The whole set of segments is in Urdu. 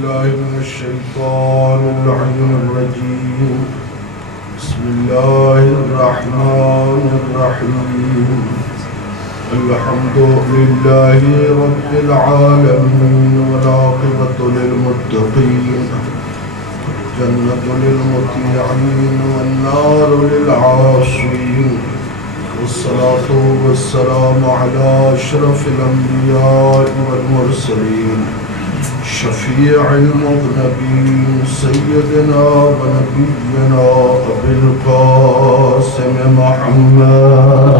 بالله من الشيطان اللعين الرجيم. بسم الله الرحمن الرحيم. الحمد لله رب العالمين والعاقبة للمتقين، الجنة للمطيعين والنار للعاصين، والصلاة والسلام على أشرف الأنبياء والمرسلين، شفيع المذنبين، سيدنا ونبينا أبي القاسم محمد،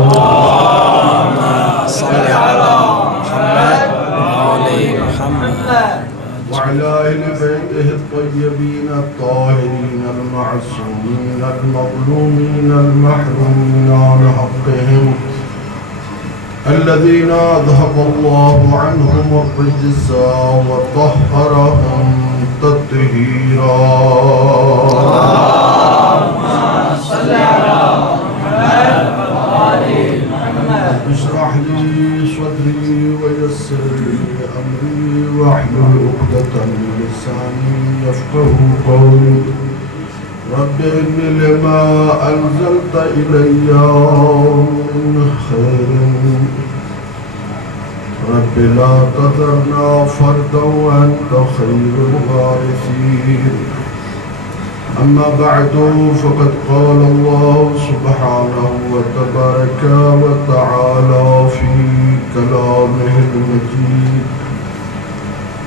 اللهم صل على محمد وآل محمد، وعلى أهل بيته الطيبين الطاهرين المعصومين المظلومين المحرومين عن حقهم، الذين أذهب الله عنهم الرجس وطهرهم تطهيرا. اللهم صل على محمد وآل محمد. اشرح لي صدري ويسر لي أمري واحلل عقدة من لساني يفقهوا قولي. رب إني لما أنزلت إلي من خير رب لا تذرنا فردا وأنت خير الوارثين. أما بعد فقد قال الله سبحانه وتبارك وتعالى في كلامه المجيد.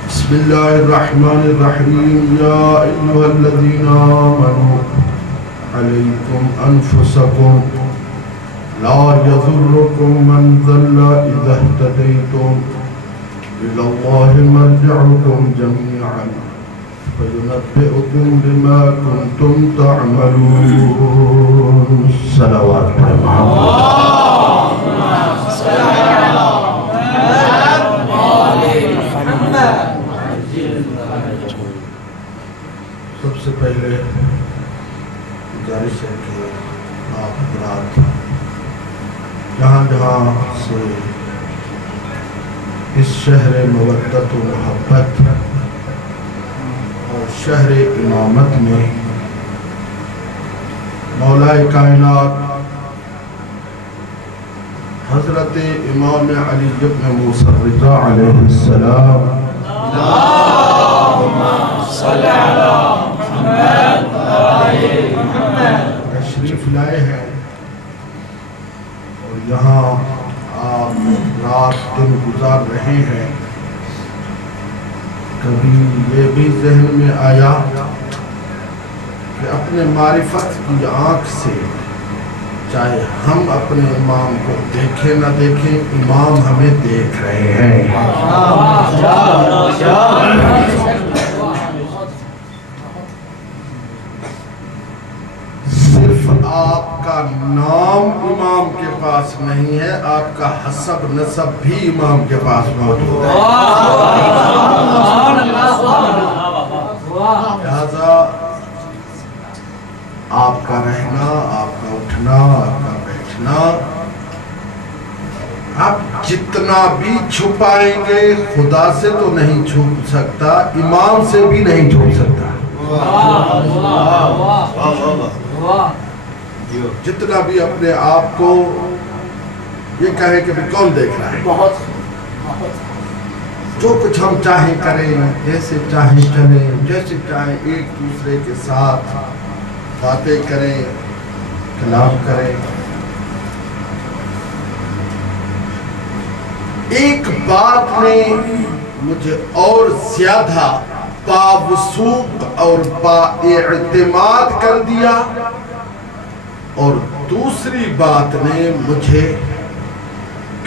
بسم الله الرحمن الرحيم. يا أيها الذين آمنوا عليكم أنفسكم لا يضركم من ضل إذا اهتديتم إلى الله مرجعكم جميعا فينبئكم بما كنتم تعملون. صلوات اللهم صل على محمد. سب سے پہلے گزارش ہے کہ آپ حضرات جہاں جہاں سے اس شہر مودت و محبت اور شہر امامت میں مولا کائنات حضرت امام علی بن موسیٰ الرضا علیہ السلام اللہم صلی علی محمد وآل محمد تشریف لائے ہیں، اور یہاں آپ رات دن گزار رہے ہیں. کبھی یہ بھی ذہن میں آیا کہ اپنے معرفت کی آنکھ سے چاہے ہم اپنے امام کو دیکھیں نہ دیکھیں، امام ہمیں دیکھ رہے ہیں. صرف آپ کا نام امام کے پاس نہیں ہے، آپ کا حسب نسب بھی امام کے پاس موجود ہے. لہذا آپ کا رہنا، آپ کا اٹھنا، آپ کا بیٹھنا آپ جتنا بھی چھپائیں گے خدا سے تو نہیں چھپ سکتا، امام سے بھی نہیں چھپ سکتا. جتنا بھی اپنے آپ کو یہ کہے کہ کون دیکھ رہا ہے، جو کچھ ہم چاہیں کریں، جیسے چاہیں چلیں، جیسے چاہیں ایک دوسرے کے ساتھ باتیں کریں، کلام کریں. ایک بات نے مجھے اور زیادہ باوثوق اور بااعتماد کر دیا، اور دوسری بات نے مجھے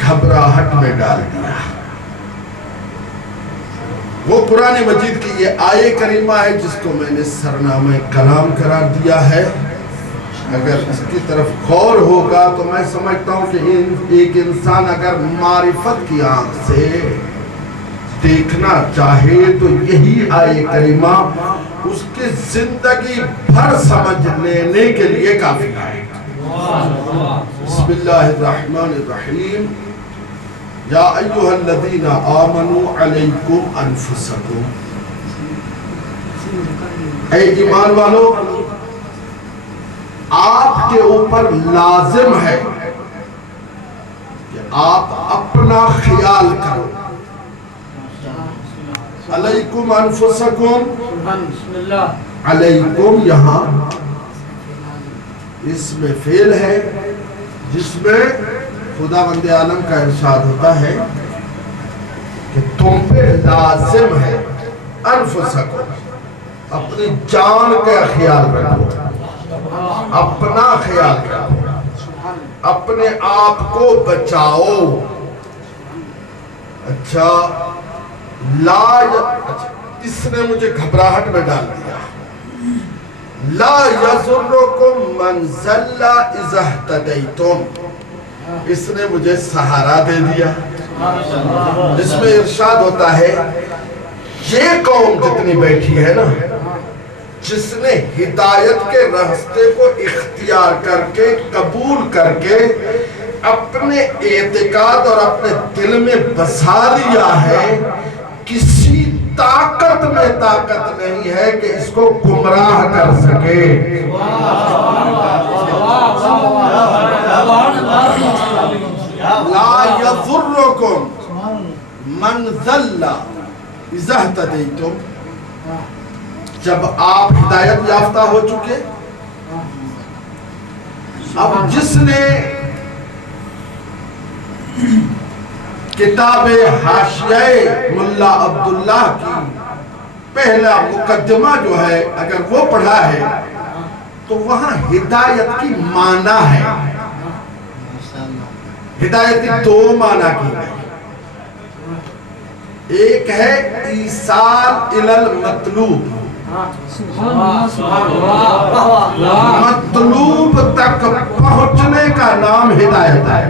گھبراہٹ میں ڈال دیا. وہ قرآن مجید کی یہ آیے کریمہ ہے جس کو میں نے سرنامہ کلام قرار دیا ہے. اگر اس کی طرف غور ہوگا تو میں سمجھتا ہوں کہ ایک انسان اگر معرفت کی آنکھ سے دیکھنا چاہے تو یہی آیے کریمہ اس کی زندگی بھر سمجھ لینے کے لیے کافی ہے. بسم اللہ الرحمن الرحیم. یا ایہا الذین آمنوا علیکم انفسکم اے ایمان والو، آپ کے اوپر لازم ہے کہ آپ اپنا خیال کرو. علیکم انفسکم، علیکم یہاں اس میں فعل ہے جس میں خداوند عالم کا ارشاد ہوتا ہے کہ تم پہ لازم ہے انفسکم، اپنی جان کا خیال رکھو، اپنا خیال رکھو، اپنے آپ کو بچاؤ. اچھا اس نے مجھے گھبراہٹ میں ڈال دیا. لا یضرکم من ضل اذا اہتدیتم، اس نے مجھے سہارا دے دیا. اس میں ارشاد ہوتا ہے یہ قوم جتنی بیٹھی ہے نا، جس نے ہدایت کے راستے کو اختیار کر کے قبول کر کے اپنے اعتقاد اور اپنے دل میں بسا لیا ہے، کسی طاقت میں طاقت نہیں ہے کہ اس کو گمراہ کر سکے. لا یضرکم من ضل اذا اہتدیتم، جب آپ ہدایت یافتہ ہو چکے، اب جس نے کتاب حاشیہ ملا عبداللہ کی پہلا مقدمہ جو ہے اگر وہ پڑھا ہے تو وہاں ہدایت کی معنی ہے. ہدایت کی دو معنی کی ہے. ایک ہے ایصال الی المطلوب، مطلوب تک پہنچنے کا نام ہدایت ہے.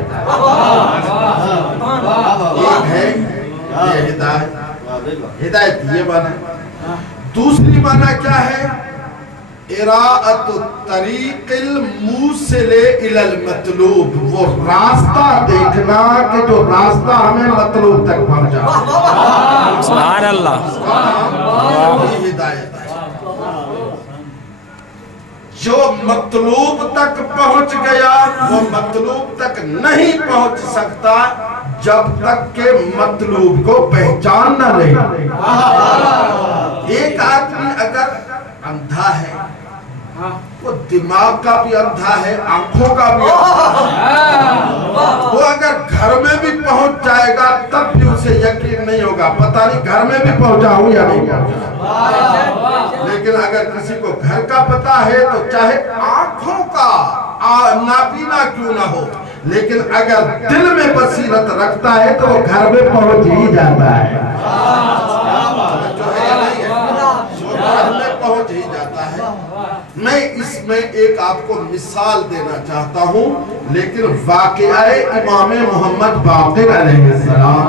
ایک ہے یہ ہدایت، ہدایت یہ معنی. دوسری معنی کیا ہے؟ اراءۃ الطریق الموصل الی المطلوب، وہ راستہ دیکھنا کہ جو راستہ ہمیں مطلوب تک پہنچا. سبحان اللہ. یہ ہدایت ہے. جو مطلوب تک پہنچ گیا وہ مطلوب تک نہیں پہنچ سکتا جب تک کہ مطلوب کو پہچاننا نہیں. ایک آدمی اگر اندھا ہے، وہ دماغ کا بھی اندھا ہے، آنکھوں کا بھی اندھا ہے. وہ اگر گھر میں بھی پہنچ جائے گا تب بھی اسے یقین نہیں ہوگا، پتہ نہیں گھر میں بھی پہنچا ہوں یا نہیں پہنچا. لیکن اگر کسی کو گھر کا پتہ ہے تو چاہے آنکھوں کا نابینا کیوں نہ ہو، لیکن اگر دل میں بصیرت رکھتا ہے تو وہ گھر میں پہنچ ہی جاتا ہے. جو ہے نہیں ہے، وہ گھر میں پہنچ ہی جاتا ہے. میں اس میں ایک آپ کو مثال دینا چاہتا ہوں، لیکن واقعہ امام محمد باقر علیہ السلام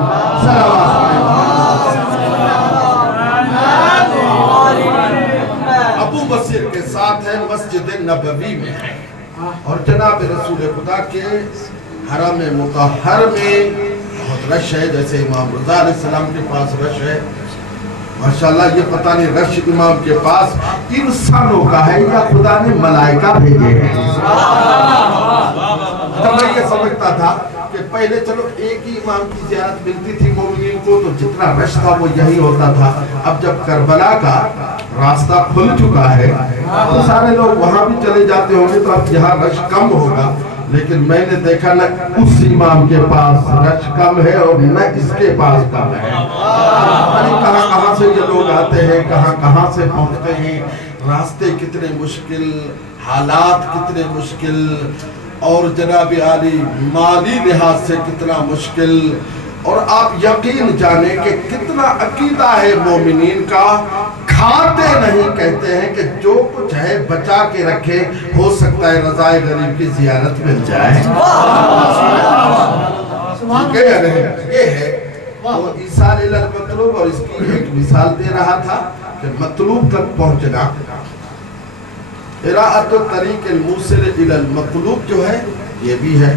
ابو بصیر کے ساتھ ہے، مسجد نبوی میں ہے، اور جناب رسول خدا کے حرم مطہر میں بہت رش ہے. جیسے امام رضا علیہ السلام کے پاس رش ہے، ماشاءاللہ یہ پتہ نہیں رش امام کے پاس انسانوں کا ہے یا خدا نے ملائکہ بھیجے ہیں. تو میں یہ سمجھتا تھا کہ پہلے چلو ایک ہی امام کی زیارت ملتی تھی مومنین کو تو جتنا رش تھا وہ یہی ہوتا تھا. اب جب کربلا کا راستہ کھل چکا ہے تو سارے لوگ وہاں بھی چلے جاتے ہوں گے تو اب یہاں رش کم ہوگا. لیکن میں نے دیکھا نہ اس امام کے پاس رش کم ہے اور نہ اس کے پاس کم ہے. کہاں کہاں سے یہ لوگ آتے ہیں، کہاں کہاں سے پہنچتے ہیں، راستے کتنے مشکل، حالات کتنے مشکل، اور جناب عالی مالی لحاظ سے کتنا مشکل. اور آپ یقین جانیں کہ کتنا عقیدہ ہے مومنین کا، کھاتے نہیں، کہتے ہیں کہ جو کچھ ہے بچا کے رکھے، ہو سکتا ہے رضائے غریب کی زیارت مل جائے. یہ ہے وہ ایصال الی المطلوب. اور اس کی ایک مثال دے رہا تھا کہ مطلوب تک پہنچنا، اراءۃ الطریق الموصل الی المطلوب جو ہے یہ بھی ہے.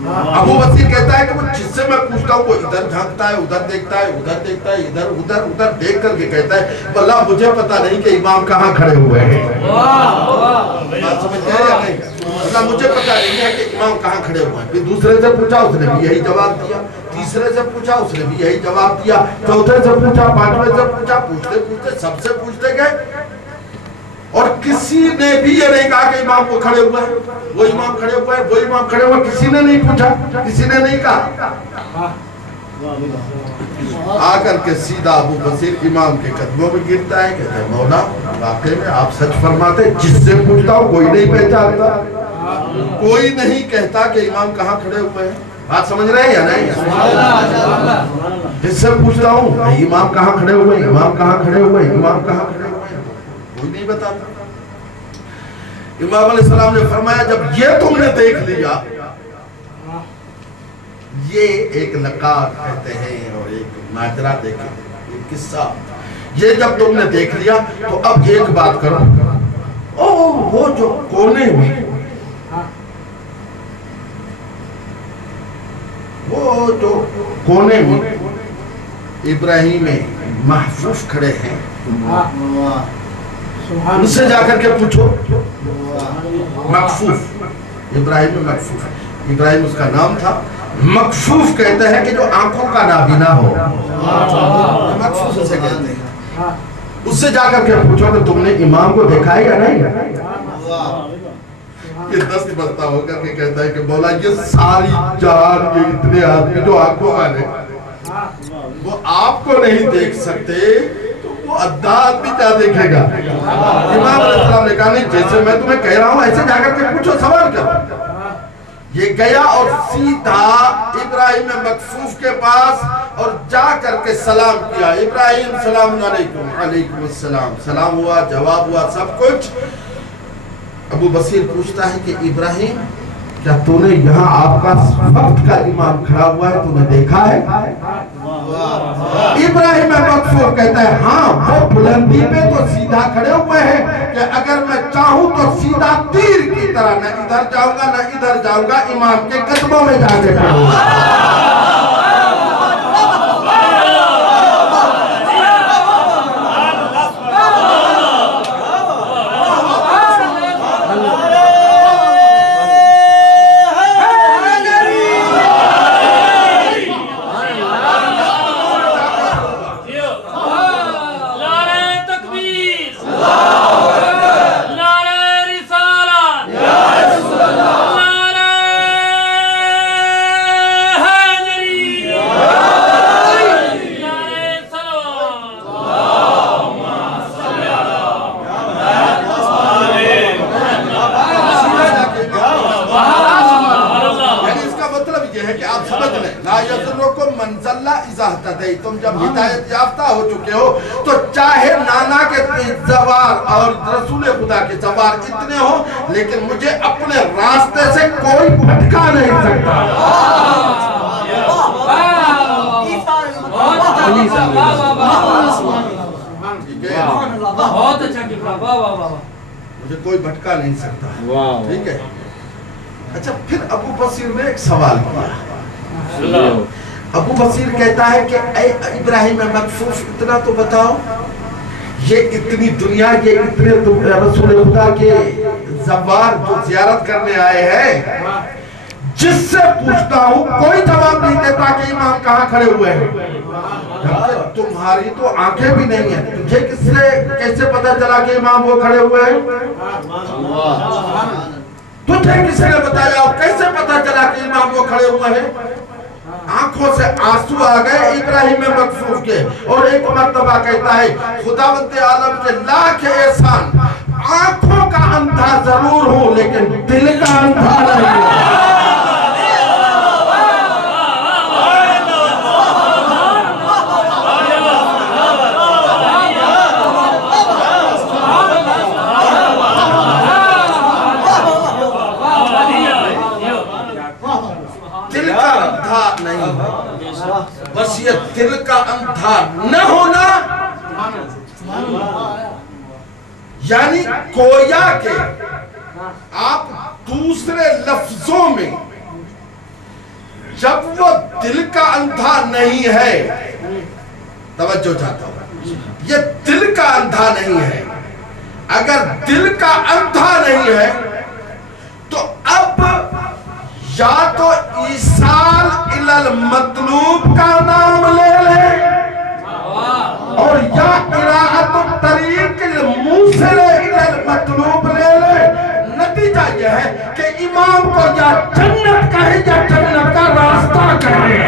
ابو بصیر کہتا ہے کہ وہ جس سے میں پوچھتا ہوں وہ ادھر جھانکتا ہے، ادھر دیکھتا ہے، ادھر دیکھتا ہے، ادھر ادھر ادھر دیکھ کر کے کہتا ہے واللہ مجھے پتا نہیں کہ امام کہاں کھڑے ہوئے ہیں۔ بات سمجھ گئے یا نہیں؟ واللہ مجھے پتا نہیں ہے کہ امام کہاں کھڑے ہوئے ہیں۔ پھر دوسرے سے پوچھا، اس نے بھی یہی جواب دیا، تیسرے سے پوچھا، اس نے بھی یہی جواب دیا، چوتھے سے پوچھا، پانچویں سے پوچھا، پوچھتے پوچھتے سب سے پوچھتے گئے اور کسی نے بھی یہ نہیں کہا کہ امام کو کھڑے ہوئے ہیں، وہ امام کھڑے ہوئے ہیں، وہ امام کھڑے ہوئے ہیں، کسی نے نہیں پوچھا، کسی نے نہیں کہا۔ آ کر کے سیدھا ابو بصیر امام کے قدموں میں گرتا ہے، کہتا ہے مولا واقعی میں آپ سچ فرماتے، جس سے پوچھتا ہوں کوئی نہیں پہچانتا، کوئی نہیں کہتا کہ امام کہاں کھڑے ہوئے ہیں۔ بات سمجھ رہے ہیں یا نہیں؟ جس سے پوچھتا ہوں امام کہاں کھڑے ہوئے ہیں، امام کہاں کھڑے ہوئے ہیں، امام کہاں کھڑے ہوئے ہیں، کوئی نہیں بتاتا۔ امام علیہ السلام نے فرمایا جب یہ تم نے دیکھ لیا، یہ ایک لقاب کہتے ہیں اور ایک ماجرا دیکھیں، ایک قصہ، یہ جب تم نے دیکھ لیا تو اب ایک بات کرو، وہ جو کونے میں، وہ جو کونے میں ابراہیم محفوظ کھڑے ہیں، ان سے جا کر کے پوچھو، مکفوف، ابراہیم مکفوف، ابراہیم اس کا نام تھا، مکفوف کہتے ہیں کہ جو آنکھوں کا نابینا ہو، مکفوف اسے کہتے ہیں، اس سے جا کر کے پوچھو کہ تم نے امام کو دیکھا ہے یا نہیں؟ یہ دست بستا ہو کر کے کہتا ہے کہ مولا یہ ساری جہان کے اتنے آدمی جو آنکھوں والے وہ آپ کو نہیں دیکھ سکتے، وہ ادھا آدمی کیا دیکھے گا؟ امام علیہ السلام نے کہا نہیں، جیسے میں تمہیں کہہ رہا ہوں ایسے جا کر کے پوچھو، سوال کرو۔ یہ گیا اور سیدھا ابراہیم مکفوف کے پاس اور جا کر کے سلام کیا، ابراہیم سلام علیکم، علیکم السلام، سلام ہوا، جواب ہوا، سب کچھ۔ ابو بصیر پوچھتا ہے کہ ابراہیم کیا تو نے یہاں آپ کا وقت کا امام کھڑا ہوا ہے، تو نے دیکھا ہے؟ ابراہیم مکفوف کہتا ہے ہاں، وہ بلندی پہ تو سیدھا کھڑے ہوئے ہیں کہ اگر میں چاہوں تو سیدھا تیر کی طرح نہ ادھر جاؤں گا نہ ادھر جاؤں گا، امام کے قدموں میں جا کے کھڑوں گا۔ تم جب ہدایت یافتہ ہو چکے ہو تو چاہے نانا کے زوار اور رسول خدا کے زوار اتنے ہو، لیکن مجھے اپنے راستے سے کوئی بھٹکا نہیں سکتا۔ مجھے کوئی بھٹکا نہیں سکتا، ٹھیک ہے۔ اچھا پھر ابو بصیر نے ایک سوال کیا، ابو بصیر کہتا ہے کہ اے ابراہیم مکفوف اتنا تو بتاؤ، یہ اتنی دنیا کے اتنے رسول خدا کے زوار جو زیارت کرنے آئے ہیں، جس سے پوچھتا ہوں کوئی جواب نہیں دیتا کہ امام کہاں کھڑے ہوئے ہیں، تمہاری تو آنکھیں بھی نہیں ہیں، تجھے کیسے پتا چلا کہ امام وہ کھڑے ہوئے ہیں؟ تجھے کسی نے بتایا اور کیسے پتا چلا کہ امام وہ کھڑے ہوئے ہیں؟ آنکھوں سے آنسو آ گئے ابراہیم مکفوف کے، اور ایک مرتبہ کہتا ہے خداوند عالم کے لاکھ احسان، آنکھوں کا اندھا ضرور ہوں لیکن دل کا اندھا نہیں ہوں۔ بس یہ دل کا اندھا نہ ہونا، یعنی گویا کہ آپ دوسرے لفظوں میں جب وہ دل کا اندھا نہیں ہے، توجہ چاہتا ہوں، یہ دل کا اندھا نہیں ہے، اگر دل کا اندھا نہیں ہے تو اب یا تو ایصال الی المطلوب کا نام لے لے اور یا قراءت الطریق الموصل الی المطلوب لے لے، نتیجہ یہ ہے کہ امام کو یا جنت کہے یا جنت کا راستہ کہے۔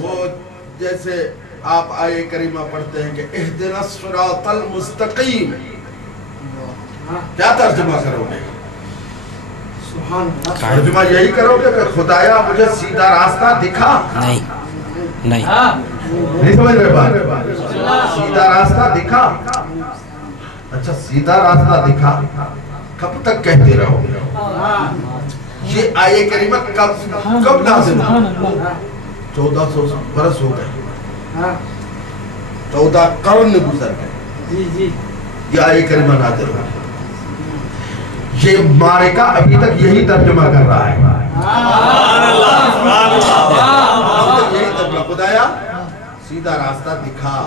وہ جیسے آپ آیے کریمہ پڑھتے ہیں کہ اہدنا الصراط المستقیم، کیا ترجمہ کرو گے؟ ترجمہ یہی کرو گے کہ خدایا مجھے سیدھا راستہ دکھا؟ نہیں سمجھ رہے بات؟ سیدھا راستہ دکھا؟ اچھا سیدھا راستہ دکھا کب تک کہتے رہو گے؟ یہ آیے کریمہ کب نازل ہوئی؟ 1400 برس ہو گئے، 14 قرن گزر گئے، یہ آیے کریمہ نازل ہوئی۔ یہ مارکہ ابھی تک یہی ترجمہ کر رہا ہے، یہی ترجمہ، خدایا سیدھا راستہ دکھا،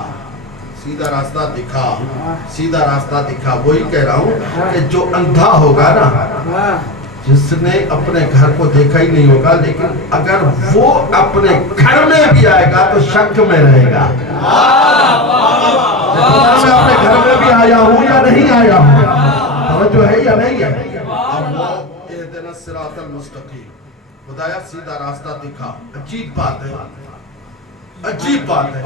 سیدھا راستہ دکھا، سیدھا راستہ دکھا۔ وہی کہہ رہا ہوں کہ جو اندھا ہوگا نا، جس نے اپنے گھر کو دیکھا ہی نہیں ہوگا، لیکن اگر وہ اپنے گھر میں بھی آئے گا تو شک میں رہے گا، میں اپنے گھر میں بھی آیا ہوں یا نہیں آیا ہوں، توجہ ہے یا نہیں ہے؟ اب وہ اہدنا الصراط المستقیم، خدایا سیدھا راستہ دکھا۔ عجیب بات ہے، عجیب بات ہے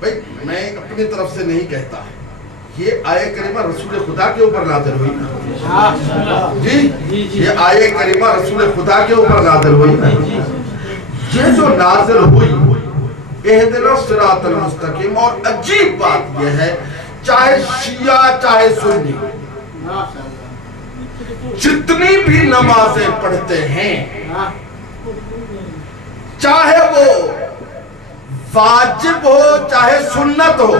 بھئی، میں اپنی طرف سے نہیں کہتا، یہ آیے کریمہ رسول خدا کے اوپر نازل ہوئی نا جی، یہ آیے کریمہ رسول خدا کے اوپر نازل ہوئی نا، یہ جو نازل ہوئی اہدنا الصراط المستقیم، اور عجیب بات یہ ہے چاہے شیعہ چاہے سنی جتنی بھی نمازیں پڑھتے ہیں، چاہے وہ واجب ہو چاہے سنت ہو،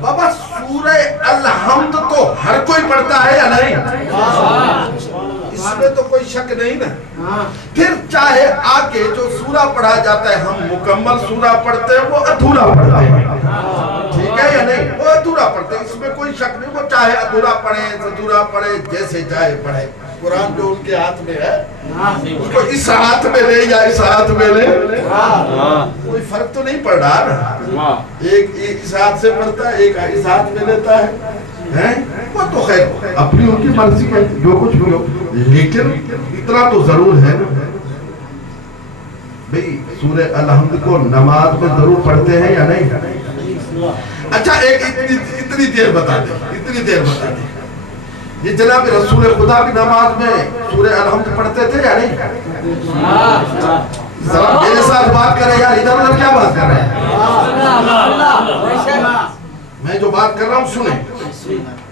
بابا سورہ الحمد تو ہر کوئی پڑھتا ہے یا نہیں؟ اس میں تو کوئی شک نہیں نا۔ پھر چاہے آگے جو سورہ پڑھا جاتا ہے، ہم مکمل سورہ پڑھتے ہیں، وہ ادھورا پڑھتے ہیں، ٹھیک ہے یا نہیں؟ وہ ادھورا پڑھتے ہیں، اس میں کوئی شک نہیں، وہ چاہے ادھورا پڑھے ادھورا پڑھے جیسے چاہے پڑھے، قرآن جو ان کے ہاتھ میں ہے اس کو اس ہاتھ میں لے یا اس ہاتھ میں لے، کوئی فرق تو نہیں پڑ رہا نا، ایک اس ہاتھ سے پڑھتا ہے ایک اس ہاتھ میں لیتا ہے، وہ تو خیر اپنی ان کی مرضی ہے جو کچھ بھی ہو، لیکن اتنا تو ضرور ہے بھئی سورہ الحمد کو نماز میں ضرور پڑھتے ہیں یا نہیں؟ اچھا ایک اتنی دیر بتا دیں، یہ جناب رسول خدا کی نماز میں سورہ الحمد پڑھتے تھے یا نہیں؟ ذرا میرے ساتھ بات کریں یار، ادھر ادھر کیا بات کر رہے ہیں؟ میں جو بات کر رہا ہوں سنیں،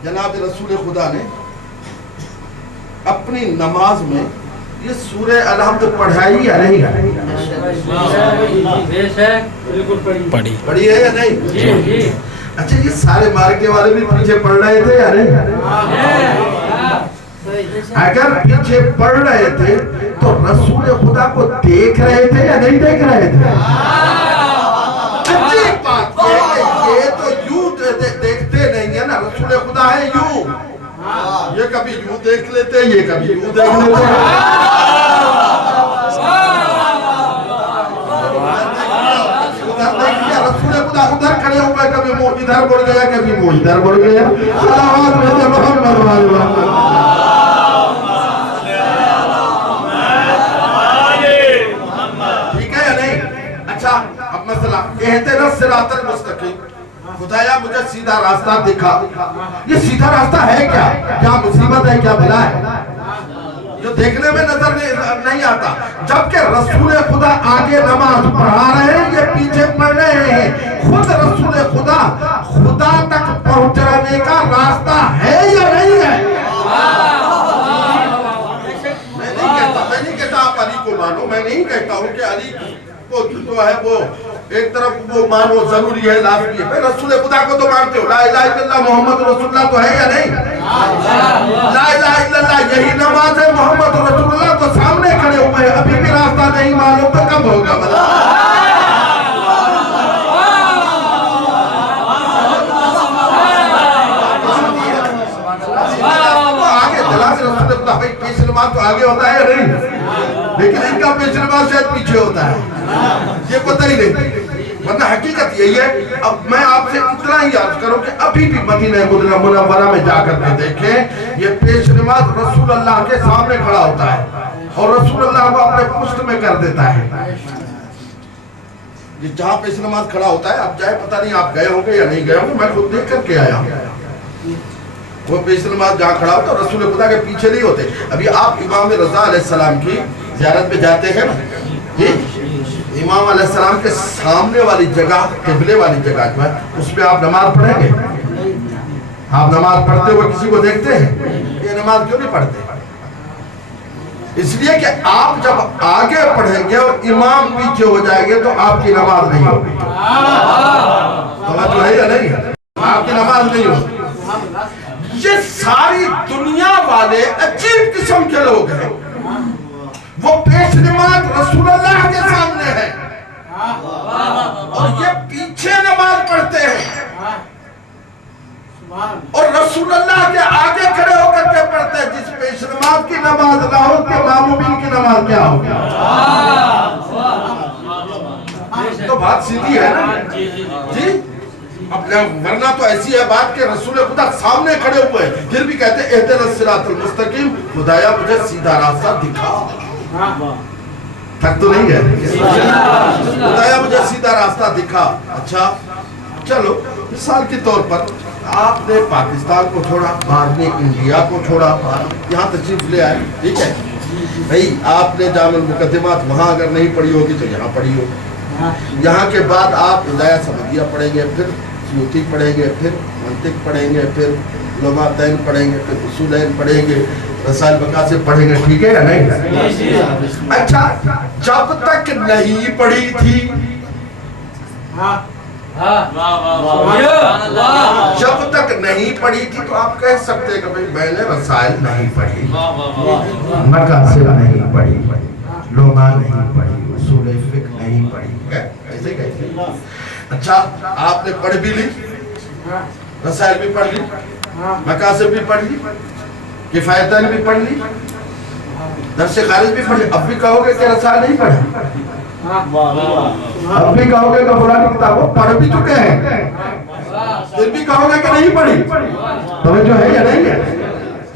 جناب رسول خدا نے اپنی نماز میں یہ سورہ الحمد پڑھائی یا نہیں؟ پڑھی ہے یا نہیں؟ اچھا یہ سارے مارکے والے بھی پیچھے پڑھ رہے تھے یا نہیں؟ اگر پیچھے پڑھ رہے تھے تو رسول خدا کو دیکھ رہے تھے یا نہیں دیکھ رہے تھے؟ عجیب بات یہ تو یوں دیکھتے نہیں ہے نا، رسول خدا ہے یوں، یہ کبھی یوں دیکھ لیتے یہ کبھی یوں دیکھ لیتے، رسول خدا ادھر کھڑے ہوئے کبھی وہ ادھر بڑھ گیا کبھی وہ ادھر بڑھ گیا، صلوات بھیجے محمد والے، ٹھیک ہے یا نہیں؟ اچھا اب مسئلہ اہدنا الصراط المستقیم، خدایا مجھے سیدھا راستہ دکھا، یہ سیدھا راستہ ہے کیا مصیبت ہے کیا بلا ہے جو دیکھنے میں نظر نہیں آتا، جبکہ رسول خدا آگے نماز پڑھا رہے ہیں یہ پیچھے پڑھ رہے ہیں، خود رسول خدا تک پہنچانے کا راستہ ہے یا نہیں ہے؟ میں نہیں کہتا آپ علی کو مانو، میں نہیں کہتا ہوں کہ علی کو جو ہے وہ ایک طرف وہ مانو ضروری ہے لازمی ہے، بھائی رسول خدا کو تو مانتے ہو، لا الہ الا اللہ محمد رسول اللہ تو ہے یا نہیں؟ لا الہ الا اللہ یہی نماز ہے، محمد رسول اللہ تو سامنے کھڑے ہوئے ہیں، ابھی بھی راستہ نہیں معلوم تو کب ہوگا بلا؟ آگے جلا سے رسول اللہ بھائی پیش نماز تو آگے ہوتا ہے یا نہیں؟ لیکن ان کا پیش نماز شاید پیچھے ہوتا ہے، یہ پتہ ہی نہیں، ورنہ حقیقت یہی ہے۔ اب میں آپ سے اتنا ہی یاد کروں کہ ابھی بھی مدینہ منورہ میں جا کر کے دیکھیں، یہ پیش نماز رسول اللہ کے سامنے کھڑا ہوتا ہے اور رسول اللہ کو اپنے پشت میں کر دیتا ہے۔ یہ جہاں پیش نماز کھڑا ہوتا ہے، اب جائے پتہ نہیں آپ گئے ہوں گے یا نہیں گئے ہوں گے، میں خود دیکھ کر کے آیا ہوں۔ وہ پیش نماز جہاں کھڑا ہوتا ہے رسول خدا کے پیچھے نہیں ہوتے۔ ابھی آپ امام رضا علیہ السلام کی زیارت میں جاتے ہیں نا، یہ امام علیہ السلام کے سامنے والی جگہ، قبلے والی جگہ جو ہے، اس پہ آپ نماز پڑھیں گے؟ آپ نماز پڑھتے ہوئے کسی کو دیکھتے ہیں؟ یہ نماز کیوں نہیں پڑھتے؟ اس لیے کہ آپ جب آگے پڑھیں گے اور امام پیچھے ہو جائیں گے تو آپ کی نماز نہیں ہوگی۔ توجہ ہے یا نہیں؟ آپ کی نماز نہیں ہوگی۔ یہ ساری دنیا والے عجیب قسم کے لوگ ہیں، وہ پیش نماز رسول اللہ کے سامنے ہے اور یہ پیچھے نماز پڑھتے ہیں اور رسول اللہ کے آگے کھڑے ہو کر کے پڑھتے ہیں۔ جس پیش نماز کی نماز نہ ہو کے معمومین کی نماز کیا ہوگی؟ تو بات سیدھی ہے نا جی، ورنہ تو ایسی ہے بات کہ رسول خدا سامنے کھڑے ہوئے ہیں پھر بھی کہتے ہیں اہدنا الصراط المستقیم، خدایا مجھے سیدھا راستہ دکھا۔ تک تو نہیں گئے؟ خدایا مجھے سیدھا راستہ دکھا۔ اچھا چلو مثال کے طور پر آپ نے پاکستان کو چھوڑا، بعد میں انڈیا کو چھوڑا، یہاں تشریف لے آئے، ٹھیک ہے بھئی، آپ نے جامع المقدمات وہاں اگر نہیں پڑھی ہوگی تو یہاں پڑھی ہوگی۔ یہاں کے بعد آپ ہدایہ سمدیہ پڑھیں گے، پھر سیوطی پڑھیں گے، پھر منطق پڑھیں گے، پھر علوماتین پڑھیں گے، پھر اصولین پڑھیں گے، رسائل مقاصد پڑھیں گے، ٹھیک ہے یا نہیں؟ اچھا جب تک نہیں پڑھی تھی، جب تک نہیں پڑھی تھی تو آپ کہہ سکتے ہیں کہ میں نے رسائل نہیں پڑھی، مقاصد نہیں پڑھی، لغہ نہیں پڑھی، اصول فقہ نہیں پڑھی، ایسے کہتے ہیں۔ اچھا آپ نے پڑھ بھی لی، رسائل بھی پڑھ لی، مقاصد بھی پڑھ لی، کفایتین بھی پڑھ لی، درس خارج بھی پڑھ لی، اب بھی کہو گے کہ رسائل نہیں پڑھا؟ اب بھی کہو گے کہ فلانی کتابوں پڑھ بھی چکے ہیں، پھر بھی کہو گے کہ نہیں پڑھی؟ توجہ ہے یا نہیں ہے؟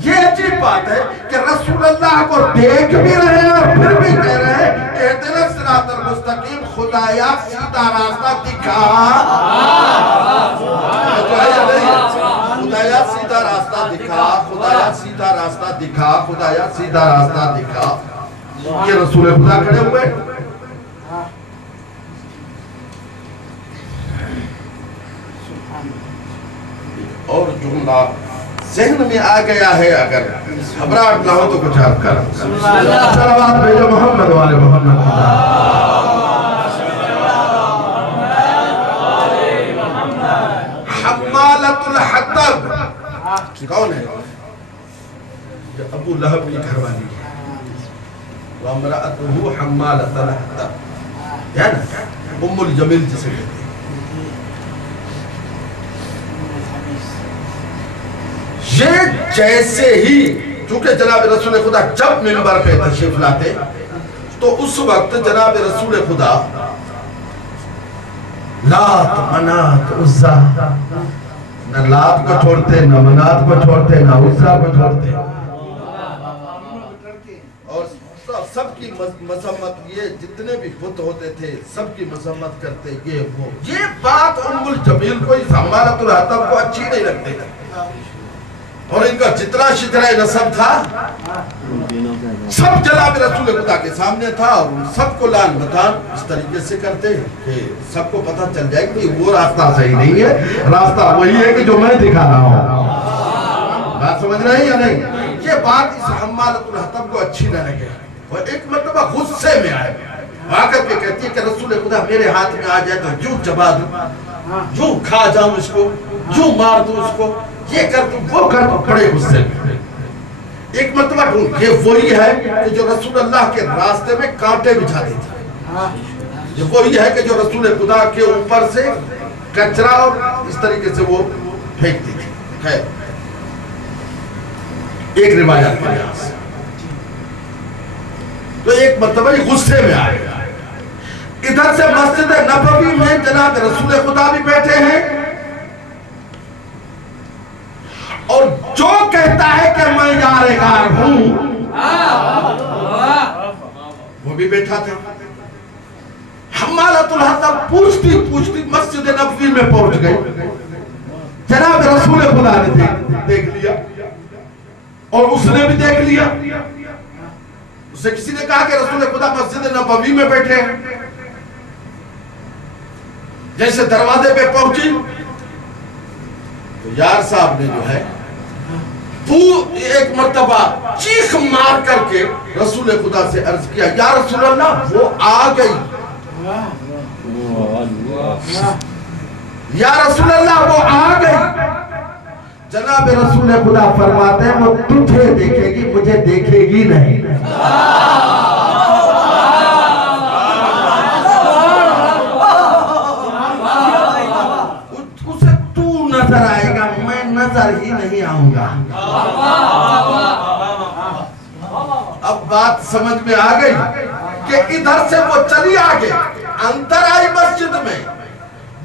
یہ عجیب بات ہے کہ رسول اللہ کو دیکھ بھی رہے ہیں اور پھر بھی کہہ رہے ہیں اہدنا الصراط المستقیم، خدایا سیدھا راستہ دکھا۔ خدایا سیدھا راستہ دکھا، خدایا سیدھا راستہ دکھا، خدایا سیدھا راستہ دکھا۔ یہ رسول خدا کھڑے ہوئے، اور جملہ ذہن میں آ گیا ہے، اگر گھبراہٹ نہ ہو تو کچھ آپ کر صلوات بھیجو محمد والے محمد۔ حمالۃ الحطب کون ہے؟ یہ ابو لہب کی گھر والی ہے، وامرأتہ حمالۃ الحطب، ہے نا ام الجمیل جسے کہتے ہیں۔ یہ جیسے ہی، چونکہ جناب رسول خدا جب منبر پہ تشریف لاتے تو اس وقت جناب رسول خدا لات منات عزا، نہ لات کو چھوڑتے، نہ منات کو چھوڑتے، نہ عزا کو چھوڑتے، اور سب کی مذمت، یہ جتنے بھی بت ہوتے تھے سب کی مذمت کرتے، یہ بات ام الجمیل کو، اس حمالۃ الحطب کو اچھی نہیں لگتی تھی، اور ان کا جتنا شجرہ نسب تھا سب جناب رسول خدا کے سامنے تھا، اور سب کو لان بتان اس طریقے سے کرتے کہ سب کو پتہ چل جائے کہ وہ راستہ صحیح نہیں ہے، راستہ وہی ہے کہ جو میں دکھا رہا ہوں۔ بات سمجھ رہے ہیں یا نہیں؟ یہ بات اس حمالۃ الحطب کو اچھی نہ لگے، اور ایک مرتبہ غصے میں آئے آ کر کے کہتی ہے کہ رسول خدا میرے ہاتھ میں آ جائے تو یوں چبا دوں، یوں کھا جاؤں اس کو، یوں مار دوں اس کو، یہ کر دوں وہ کر دوں، بڑے غصے میں۔ ایک مرتبہ یہ وہی ہے کہ جو رسول اللہ کے راستے میں کانٹے بچھاتی تھی، یہ وہی ہے کہ جو رسول خدا کے اوپر سے کچرا اور اس طریقے سے وہ پھینکتی تھی۔ خیر ایک روایت پر یہاں سے تو ایک مرتبہ یہ غصے میں آئے، ادھر سے مسجد نبوی میں جناب رسول خدا بھی بیٹھے ہیں اور جو کہتا ہے کہ میں یارغار ہوں وہ بھی بیٹھا تھا۔ حمالۃ الحطب پوچھتی پوچھتی مسجد نبوی میں پہنچ گئی، جناب رسول خدا نے دیکھ لیا اور اس نے بھی دیکھ لیا۔ اسے کسی نے کہا کہ رسول خدا مسجد نبوی میں بیٹھے ہیں۔ جیسے دروازے پہ پہنچی تو یار صاحب نے جو ہے ایک مرتبہ چیخ مار کر کے رسول خدا سے عرض کیا، یا رسول اللہ وہ آ گئی، یا رسول اللہ وہ آ گئی۔ جناب رسول خدا فرماتے ہیں وہ تجھے دیکھے گی، مجھے دیکھے گی نہیں۔ اسے تو نظر آئے گا، میں نظر ہی نہیں آؤں گا۔ اب بات سمجھ میں آ گئی کہ ادھر سے وہ چلی آگے، اندر آئی مسجد میں،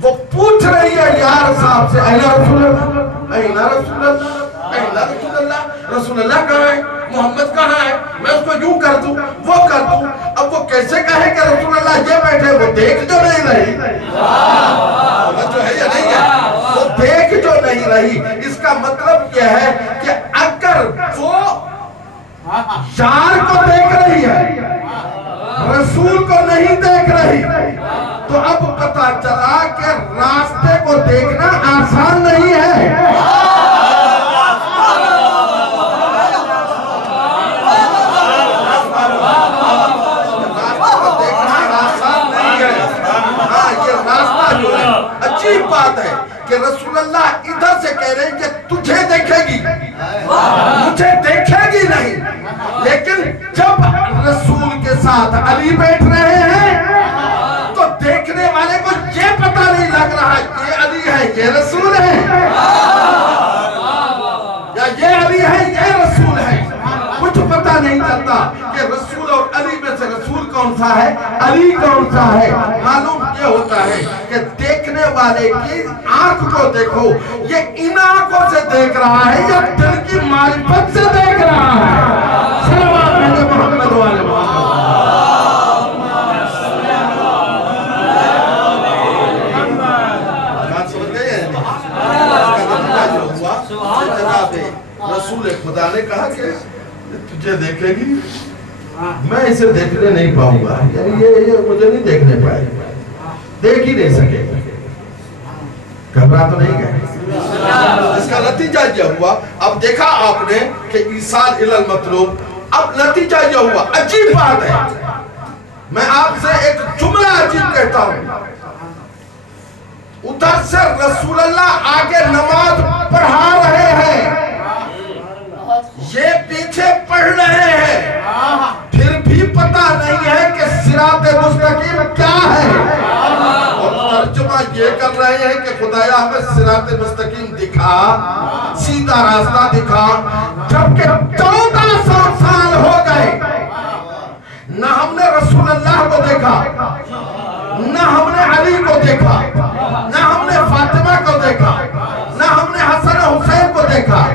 وہ پوچھ رہی ہے یار صاحب سے، اے رسول اللہ، اے رسول اللہ، اے رسول اللہ، رسول اللہ کہاں ہے، محمد کہاں ہے، میں اس کو یوں کر دوں وہ کر دوں۔ اب وہ کیسے کہے کہ رسول اللہ یہ بیٹھے، وہ دیکھ جو نہیں رہی، جو ہے یا نہیں ہے، وہ دیکھ جو نہیں رہی۔ اس کا مطلب یہ ہے کہ اگر وہ یار کو دیکھ رہی ہے، رسول کو نہیں دیکھ رہی، تو اب پتا چلا کہ راستے کو دیکھنا آسان نہیں ہے۔ عجیب بات ہے کہ رسول اللہ ادھر سے کہہ رہے ہیں کہ تجھے دیکھے گی، مجھے دیکھے گی نہیں، لیکن جب رسول کے ساتھ علی بیٹھ رہے ہیں تو دیکھنے والے کو یہ پتہ نہیں لگ رہا یہ علی ہے یہ رسول ہے، یا یہ علی ہے یہ رسول ہے، کچھ پتہ نہیں چلتا کہ رسول اور علی میں سے رسول کون سا ہے، علی کون سا ہے۔ معلوم یہ ہوتا ہے کہ دیکھنے والے کی آنکھ کو دیکھو، یہ ان آنکھوں سے دیکھ رہا ہے یا دل کی معرفت سے دیکھ رہا ہے۔ صلوات ہے محمد والے محمد۔ بات سمجھ گئے ہیں؟ اس کا نتیجہ جو ہوا کہ جناب رسول خدا نے کہا کہ تجھے دیکھے گی، میں اسے دیکھنے نہیں پاؤں گا، یعنی یہ مجھے نہیں دیکھنے پائے، دیکھ ہی نہیں سکے۔ گھبرا تو نہیں گئے؟ اس کا نتیجہ یہ ہوا، اب دیکھا آپ نے کہ ایصال الی المطلوب، اب نتیجہ یہ ہوا۔ عجیب بات ہے، میں آپ سے ایک جملہ عجیب کہتا ہوں، ادھر سے رسول اللہ آگے نماز پڑھا رہے ہیں، یہ پیچھے پڑھ رہے ہیں، پھر بھی پتہ نہیں ہے کہ صراط مستقیم کیا ہے، اور ترجمہ یہ کر رہے ہیں کہ خدایا ہمیں صراط مستقیم دکھا، سیدھا راستہ دکھا، جبکہ 1400 سال ہو گئے نہ ہم نے رسول اللہ کو دیکھا، نہ ہم نے علی کو دیکھا، نہ ہم نے فاطمہ کو دیکھا، نہ ہم نے حسن حسین کو دیکھا،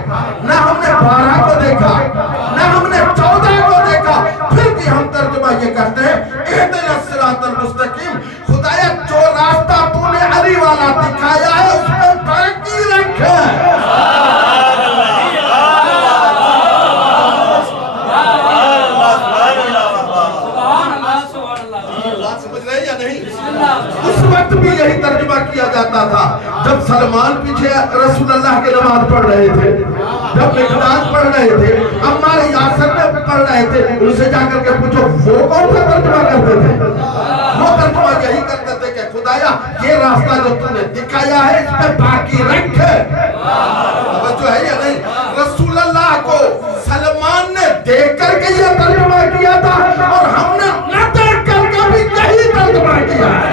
نہ ہم نے 12 کو دیکھا، نہ ہم نے 14 کو دیکھا، پھر بھی ہم ترجمہ یہ کرتے ہیں اہدنا الصراط المستقیم، خدایا جو راستہ تو نے علی والا دکھایا ہے اس میں باقی رکھے۔ اس وقت بھی یہی ترجمہ کیا جاتا سلمان پیچھے رسول اللہ کے نماز پڑھ رہے تھے، جب مقداد پڑھ رہے تھے، عمار یاسر میں پڑھ رہے تھے، ان سے جا کر کے پوچھو وہ کون سا ترجمہ کرتے تھے؟ وہ ترجمہ یہی کرتے تھے کہ خدایا یہ راستہ جو تم نے دکھایا ہے اس پہ باقی رکھ ہے۔ توجہ ہے یا نہیں؟ رسول اللہ کو سلمان نے دیکھ کر کے یہ ترجمہ کیا تھا اور ہم نے نہ دیکھ کر کے بھی یہی ترجمہ کیا ہے۔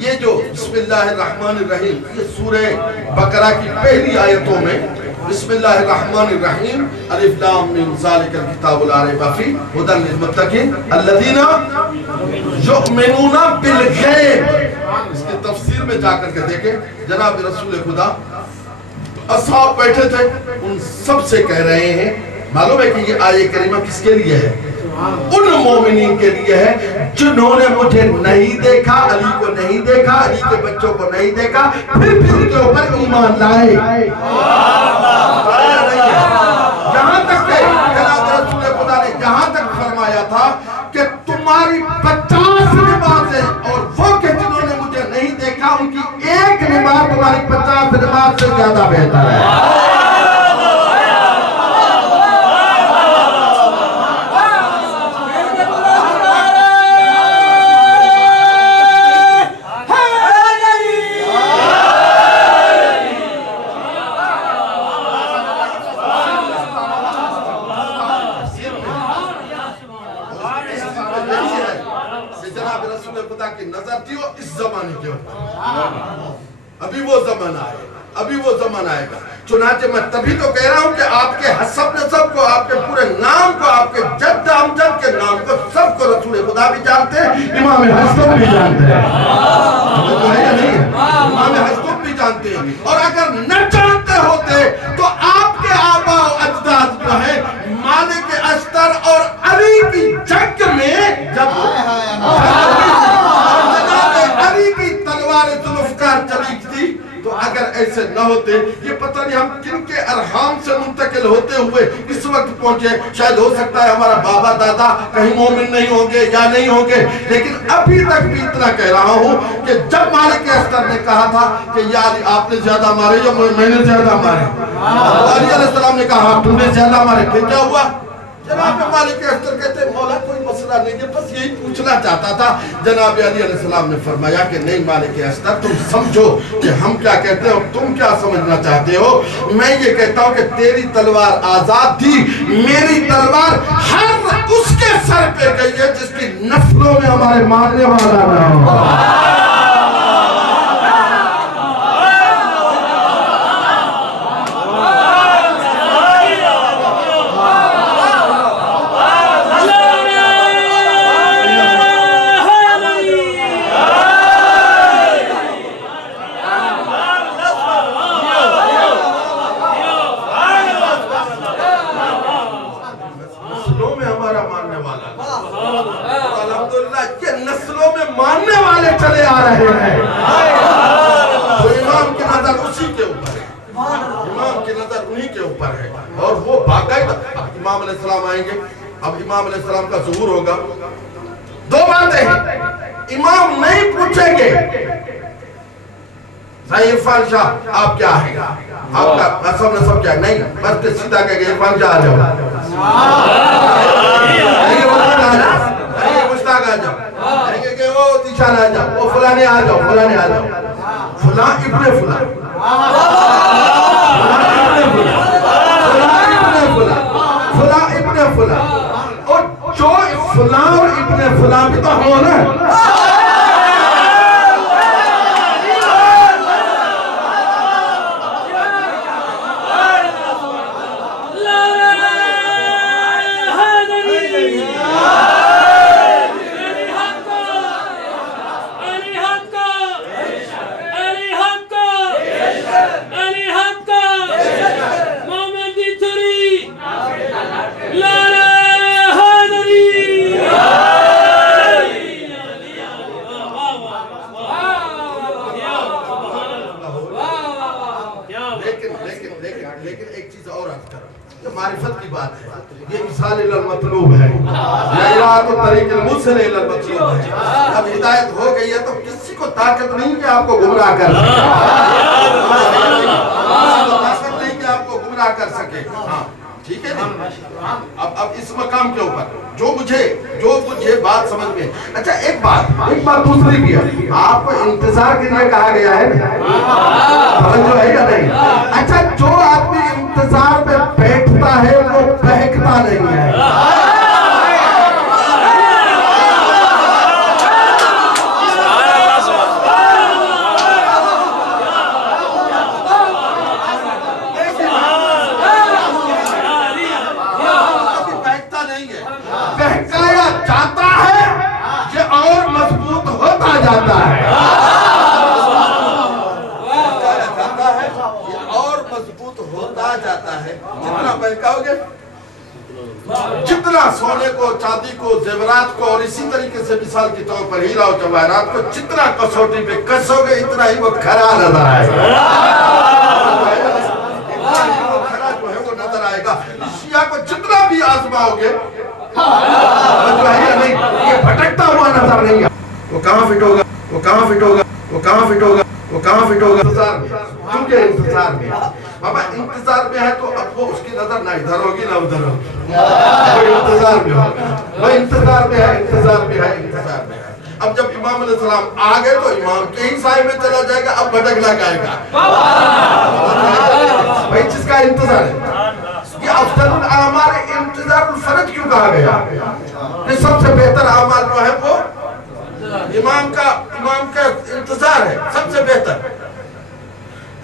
یہ جو بسم اللہ الرحمن الرحیم، یہ سورہ بقرہ کی پہلی آیتوں میں بسم اللہ الرحمن الرحیم الف لام میم ذالک الکتاب لا ریب فیہ ھدی للمتقین الذین یؤمنون بالغیب۔ اس کی تفسیر میں جا کر کے دیکھیں، جناب رسول خدا اصحاب بیٹھے تھے، ان سب سے کہہ رہے ہیں، معلوم ہے کہ یہ آیہ کریمہ کس کے لیے ہے؟ ان مومنین کے لیے ہے جنہوں نے مجھے نہیں دیکھا، علی کو نہیں دیکھا، علی کے بچوں کو نہیں دیکھا، پھر ان کے اوپر ایمان لائے۔ یہاں تک کہ جناب رسول خدا نے یہاں تک فرمایا تھا کہ تمہاری 50 نمازیں اور وہ کہ جنہوں نے مجھے نہیں دیکھا ان کی ایک نماز تمہاری 50 نماز سے زیادہ بہتر ہے۔ ابھی وہ زمانہ آئے گا۔ چنانچہ میں تبھی تو کہہ رہا ہوں کہ آپ کے حسب نسب کو، آپ کے پورے نام کو، آپ کے جد امجد کے نام کو، سب کو رسول خدا بھی جانتے ہیں، امام حسن بھی جانتے ہیں، امام حسن بھی جانتے ہیں۔ اور اگر نہ جانتے ہوتے تو آپ کے آبا و اجداد جو ہیں مالک اشتر اور علی کی جنگ میں جب علی کی تلوار ذوالفقار چلی تھی تو اگر ایسے نہ ہوتے، یہ پتہ نہیں ہم کن کے ارحام سے منتقل ہوتے ہوئے اس وقت پہنچے۔ شاید ہو سکتا ہے ہمارا بابا دادا کہیں مومن نہیں ہوں گے یا نہیں ہوں گے، لیکن ابھی تک بھی اتنا کہہ رہا ہوں کہ جب مالک اشتر نے کہا تھا کہ یا علی آپ نے زیادہ مارے یا میں نے زیادہ مارے، علی علیہ السلام نے کہا تم نے زیادہ مارے، پھر کیا ہوا؟ جناب مالک اشتر کہتے ہیں مولا کوئی مسئلہ نہیں ہے، بس یہی پوچھنا چاہتا تھا۔ جناب علی علیہ السلام نے فرمایا کہ نہیں مالک اشتر تم سمجھو کہ ہم کیا کہتے ہیں اور تم کیا سمجھنا چاہتے ہو۔ میں یہ کہتا ہوں کہ تیری تلوار آزاد تھی، میری تلوار ہر اس کے سر پہ گئی ہے جس کی نسلوں میں ہمارے مارنے والا نہ ہو۔ ماننے والے چلے آ رہے ہیں، تو امام کی نظر اسی کے اوپر ہے، امام کی نظر انہی کے اوپر ہے، اور وہ باقاعدہ اب امام علیہ السلام آئیں گے، اب امام علیہ السلام کا ظہور ہوگا۔ دو باتیں ہیں، امام نہیں پوچھیں گے بھائی عرفان شاہ آپ کیا ہیں، آپ کا نسب نسب کیا ہے، نہیں بس سیدھا کہہ گئے عرفان شاہ آ جاؤ، مشتاق آ جاؤ، دیشان آ جاؤ، وہ فلانے آ جاؤ، فلانے آ جاؤ، فلاں ابن فلاں، فلاں ابن فلاں، اور جو فلاں اور ابن فلاں بھی تو ہونا ہے۔ لیکن ایک چیز اور عرض کروں، یہ معرفت کی بات ہے، یہ مثال المطلوب ہے، یہ اراد طریق الموصل المطلوب ہے۔ اب ہدایت ہو گئی ہے تو کسی کو طاقت نہیں کہ آپ کو گمراہ کر سکے، طاقت نہیں کہ آپ کو گمراہ کر سکے۔ ٹھیک ہے نہیں؟ اب اس مقام کے اوپر جو مجھے بات سمجھ میں، اچھا ایک بات دوسری بھی ہے، آپ کو انتظار کے لیے کہا گیا ہے، سمجھو ہے یا نہیں؟ اچھا جو آدمی انتظار میں بیٹھتا ہے وہ بہکتا نہیں ہے، بہکایا جاتا ہے، یہ اور مضبوط ہوتا جاتا ہے، بہکایا جاتا ہے، یہ اور مضبوط ہوتا جاتا ہے۔ جتنا بہکاؤ گے، جتنا سونے کو، چاندی کو، زیورات کو اور اسی طریقے سے مثال کے طور پر ہیرا و جواہرات کو جتنا کسوٹی پہ کسو گے اتنا ہی وہ کھرا نظر آئے گا، کھرا جو ہے وہ نظر آئے گا۔ شیعہ کو جتنا بھی آزماؤ گے یہ بھٹکتا ہوا نظر نہیں ہے، وہ کہاں فٹ ہوگا، وہ کہاں فٹ ہوگا، وہ کہاں فٹ ہوگا، وہ کہاں فٹ ہوگا؟ انتظار میں، کیونکہ انتظار میں بابا انتظار میں ہے تو اب وہ اس کی نظر نہ ادھر ہوگی نہ ادھر ہوگی، وہ انتظار میں ہوگا، وہ انتظار میں ہے، انتظار میں ہے، انتظار میں ہے۔ اب جب امام علیہ السلام آ گئے تو امام کے ہی سائے میں چلا جائے گا، اب بھٹکنا کہے گا بھائی جس کا انتظار ہے۔ یہ افضل الاعمال انتظار الفرج کیوں کہا گیا؟ یہ سب سے بہتر اعمال جو ہے وہ امام کا انتظار ہے، سب سے بہتر۔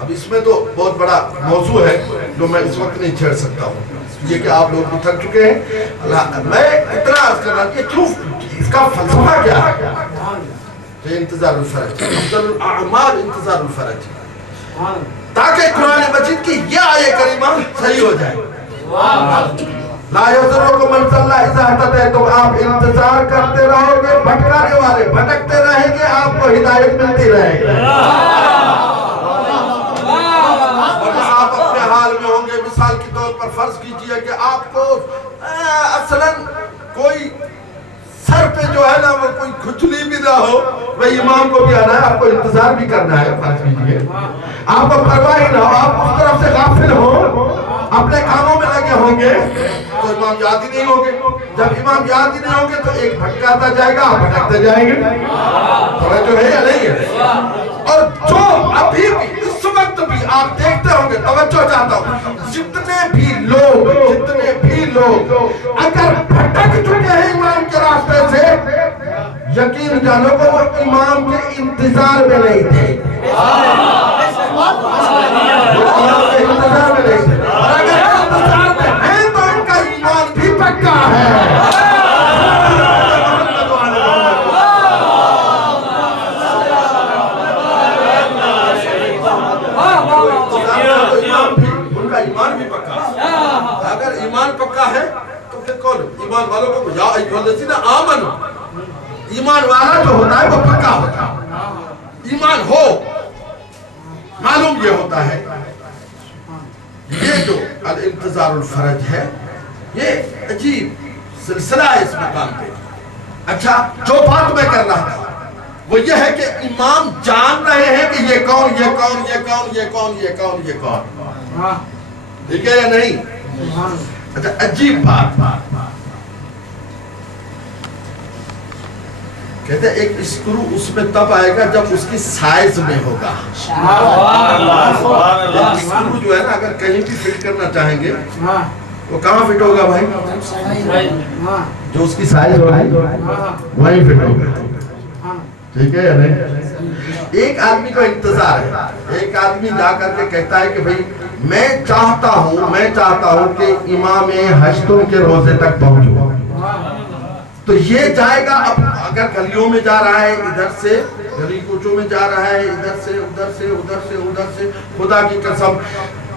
اب اس میں تو بہت بڑا موضوع ہے جو میں اس وقت نہیں چھیڑ سکتا ہوں، یہ کہ آپ لوگ بھی تھک چکے ہیں۔ میں اتنا عرض کرنا کہ کیوں اس کا فلسفہ کیا ہے؟ یہ انتظار الفرج، افضل الاعمال انتظار الفرج، تاکہ قرآن مجید کی یہ آیہ کریمہ صحیح ہو جائے۔ لا یضرکم من ضل اذا اهتدیتم، آپ انتظار کرتے رہو گے، بھٹکانے والے بھٹکتے رہیں گے، آپ کو ہدایت ملتی رہے گی، ورنہ آپ اپنے حال میں ہوں گے۔ مثال کے طور پر فرض کیجئے کہ آپ کو اصلاً کوئی سر پہ جو ہے نا وہ کوئی کھجلی بھی نہ ہو، بھئی امام کو بھی آنا ہے، آپ کو انتظار بھی کرنا ہے، فرض کیجئے آپ کو پرواہ ہی نہ ہو، آپ اس طرف سے غافل ہو، اپنے کاموں میں لگے ہوں گے تو امام یاد ہی نہیں ہوں گے۔ جب امام یاد ہی نہیں ہوں گے تو ایک بھٹکاتا جائے گا، آپ بھٹکتے جائیں گے، توجہ ہے یا نہیں ہے؟ اور جو ابھی بھی اس وقت بھی آپ دیکھتے ہوں گے، توجہ چاہتا ہوں، جتنے بھی لوگ اگر بھٹک چکے ہیں امام کے راستے سے، یقین جانو کہ وہ امام کے انتظار میں نہیں تھے، انتظار میں نہیں تھے، اور اگر انتظار میں ہیں تو ان کا ایمان بھی پکا ہے۔ ان کا ایمان بھی پکا ہے، اگر ایمان پکا ہے تو پھر کون ایمان والوں کو یا ایھا الذین آمنوا، ایمان والا جو ہوتا ہے وہ پکا ہوتا ہے، ایمان ہو معلوم یہ ہوتا ہے۔ یہ جو الانتظار الفرج ہے یہ عجیب سلسلہ ہے اس مقام پہ۔ اچھا جو بات میں کر رہا تھا وہ یہ ہے کہ امام جان رہے ہیں کہ یہ کون، یہ کون، یہ کون، یہ کون، یہ کون، یہ کون، ٹھیک ہے یا نہیں؟ اچھا عجیب بات کہتے ہیں ایک اسکرو اس میں تب آئے گا جب اس کی سائز میں ہوگا۔ اسکرو جو ہے نا اگر کہیں بھی فٹ کرنا چاہیں گے وہ کہاں فٹ ہوگا بھائی؟ جو اس کی سائز ہوگی وہیں فٹ ہوگا، ٹھیک ہے یا نہیں؟ ایک آدمی کو انتظار ہے، ایک آدمی جا کر کے کہتا ہے کہ بھئی میں چاہتا ہوں کہ امام ہشتم کے روزے تک پہنچوں، تو یہ جائے گا۔ اب اگر گلیوں میں جا رہا ہے، ادھر سے گلی کوچوں میں جا رہا ہے، ادھر سے ادھر سے ادھر سے ادھر سے، خدا کی قسم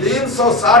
360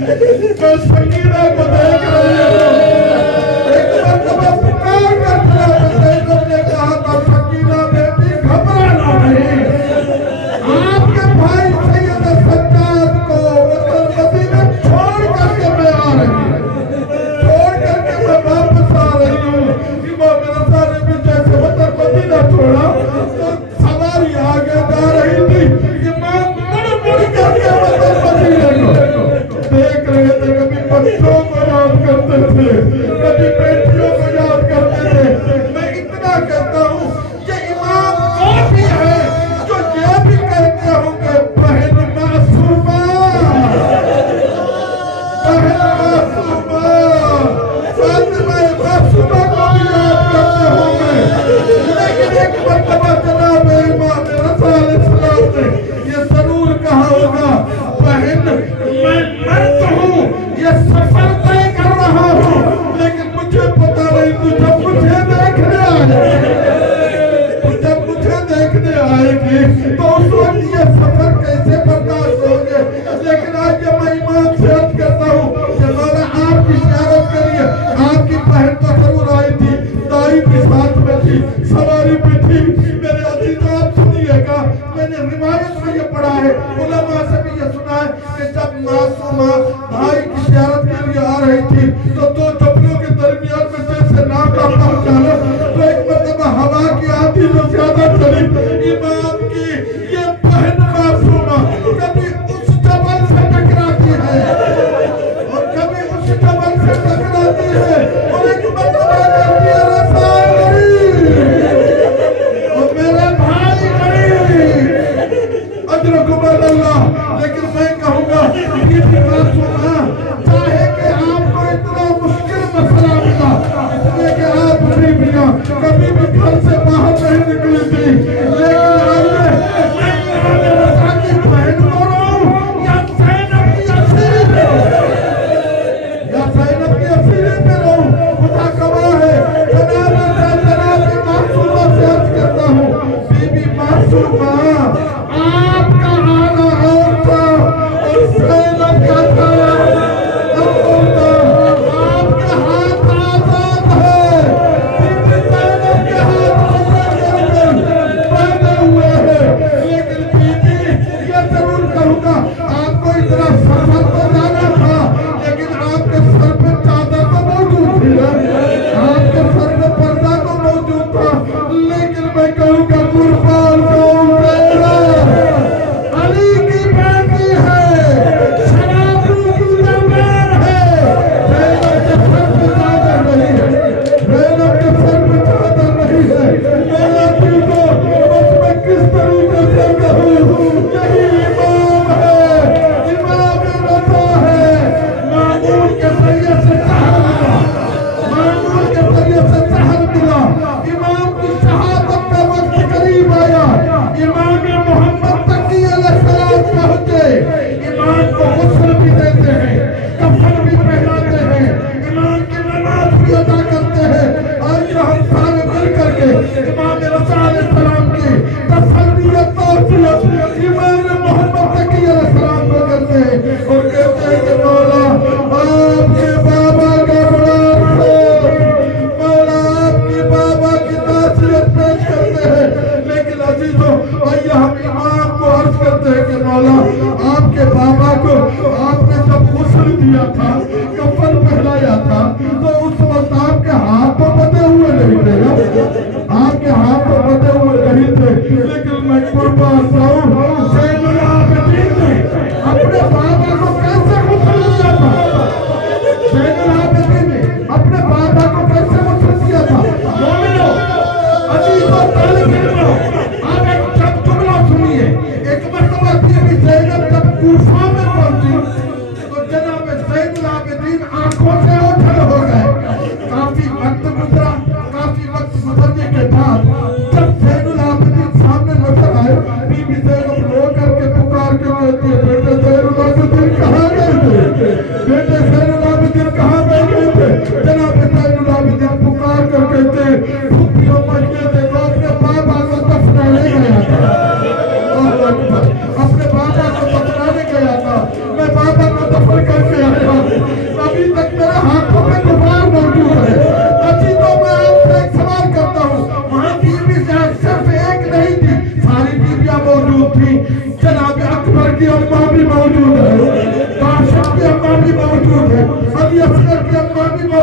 میں سکینہ کو دیکھ رہی ہوں. ایک مرتبہ پکار کر جناب زینب نے کہا تھا سکینہ بیٹی گھبرانا نہیں. آپ کے بھائی سید سجاد کو وطن مدینہ چھوڑ کر کے میں آ رہی ہوں. چھوڑ کر کے میں واپس آ رہی ہوں. امام رضا نے بھی جیسے وطن مدینہ چھوڑا تو سواری آگے جا رہی تھی. امام مڑ مڑ کر کے وطن مدینہ کو دیکھ رہے تھے. کبھی بچوں کو یاد کرتے تھے, کبھی بیٹیوں کو یاد کرتے تھے. میں اتنا کہتا ہوں یہ امام وہ بھی ہے جو یہ بھی کہتے ہوں کہ بہن معصومہ, بہن معصومہ, فاطمہ معصومہ کو بھی یاد کرتے ہوں گے. لیکن ایک مرتبہ جناب امام رضا علیہ السلام نے یہ ضرور کہا ہوگا بہن میں مرد ہوں, یہ سفر طے کر رہا ہوں, لیکن مجھے پتا نہیں تو جب مجھے دیکھنے آئے گی تو اس وقت یہ سفر کیسے برداشت ہوگے. لیکن آج جب میں امام سے عرض کرتا ہوں کہ مولا آپ کی زیارت کریے. آپ کی بہن تو ضرور آئی تھی, دائی بھی ساتھ میں تھی, سواری بھی تھی. میرے عزیز آپ سنیے گا, میں نے روایت میں یہ پڑھا ہے, علماء سے بھی یہ سنا ہے کہ جب معصومہ بھائی کی زیارت کے لیے آ رہی تھی تو دو جبلوں کے درمیان میں جیسے ناکا پہنچانا تو ایک مرتبہ ہوا کی آندھی جو زیادہ چلی, امام کی یہ بہن معصومہ کبھی اس جبل سے ٹکراتی ہے اور کبھی اس جبل سے ٹکراتی ہے اور ایک مرتبہ کہتی ہے رسول اور میرے بھائی نہیں اجرکم اللہ. لیکن میں کہوں گا یہ معصومہ چاہے کہ آپ کوئی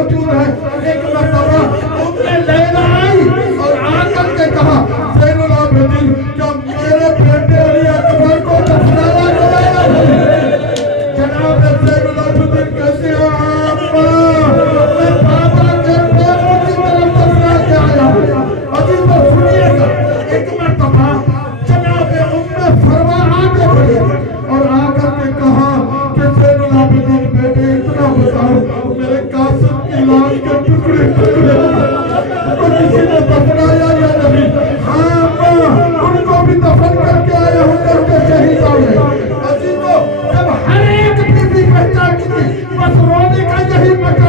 موجود ہے. ایک مرتبہ لیلا آئی اور آ کر کے کہا زین العابدین کیا میرے بیٹے علی اکبر کو دفنایا گیا ہے؟ جناب زین العابدین کہتے ہیں میں بابا کے بیٹوں کی طرف دفنا کے آیا ہوں. ابھی تو سنیے گا. ایک مرتبہ جناب فروا آگے بڑھے اور آ کر کے کہا کہ زین العابدین بیٹے اتنا بتاؤ میرے قاسم کی لاش کے ٹکڑے ٹکڑے تو کسی نے دفنایا یا نہیں؟ ہاں ان کو بھی دفن کر کے آیا ہوں کر کے شہیدوں نے. عزیزو جب ہر ایک بیوی پہچان کی تھی بس رونے کا یہی مقام